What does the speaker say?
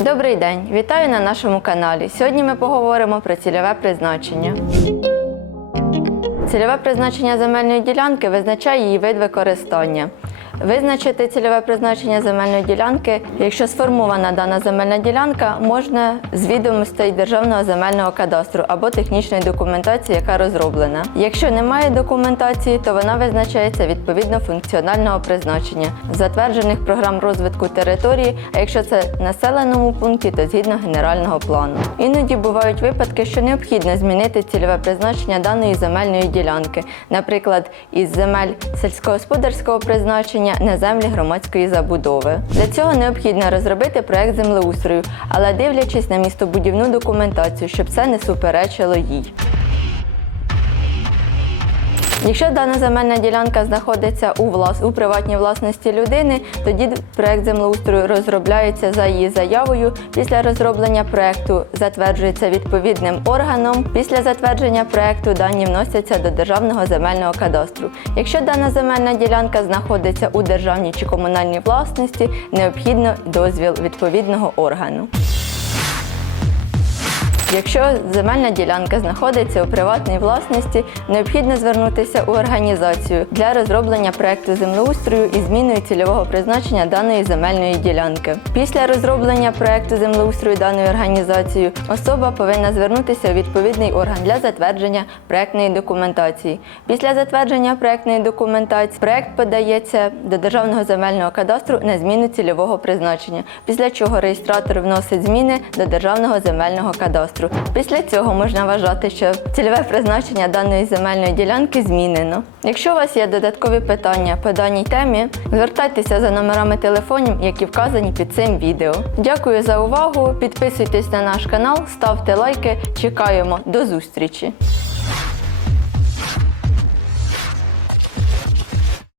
Добрий день, вітаю на нашому каналі. Сьогодні ми поговоримо про цільове призначення. Цільове призначення земельної ділянки визначає її вид використання. Визначити цільове призначення земельної ділянки, якщо сформована дана земельна ділянка, можна з відомостей Державного земельного кадастру або технічної документації, яка розроблена. Якщо немає документації, то вона визначається відповідно функціонального призначення, затверджених програм розвитку території, а якщо це в населеному пункті, то згідно генерального плану. Іноді бувають випадки, що необхідно змінити цільове призначення даної земельної ділянки, наприклад, із земель сільськогосподарського призначення на землі громадської забудови. Для цього необхідно розробити проект землеустрою, але дивлячись на містобудівну документацію, щоб це не суперечило їй. Якщо дана земельна ділянка знаходиться у влас... у приватній власності людини, тоді проект землеустрою розробляється за її заявою. Після розроблення проекту затверджується відповідним органом. Після затвердження проекту дані вносяться до державного земельного кадастру. Якщо дана земельна ділянка знаходиться у державній чи комунальній власності, необхідно дозвіл відповідного органу. Якщо земельна ділянка знаходиться у приватній власності, необхідно звернутися у організацію для розроблення проекту землеустрою і зміною цільового призначення даної земельної ділянки. Після розроблення проекту землеустрою даною організацією особа повинна звернутися у відповідний орган для затвердження проектної документації. Після затвердження проектної документації проект подається до Державного земельного кадастру на зміну цільового призначення, після чого реєстратор вносить зміни до Державного земельного кадастру. Після цього можна вважати, що цільове призначення даної земельної ділянки змінено. Якщо у вас є додаткові питання по даній темі, звертайтеся за номерами телефонів, які вказані під цим відео. Дякую за увагу! Підписуйтесь на наш канал, ставте лайки. Чекаємо до зустрічі!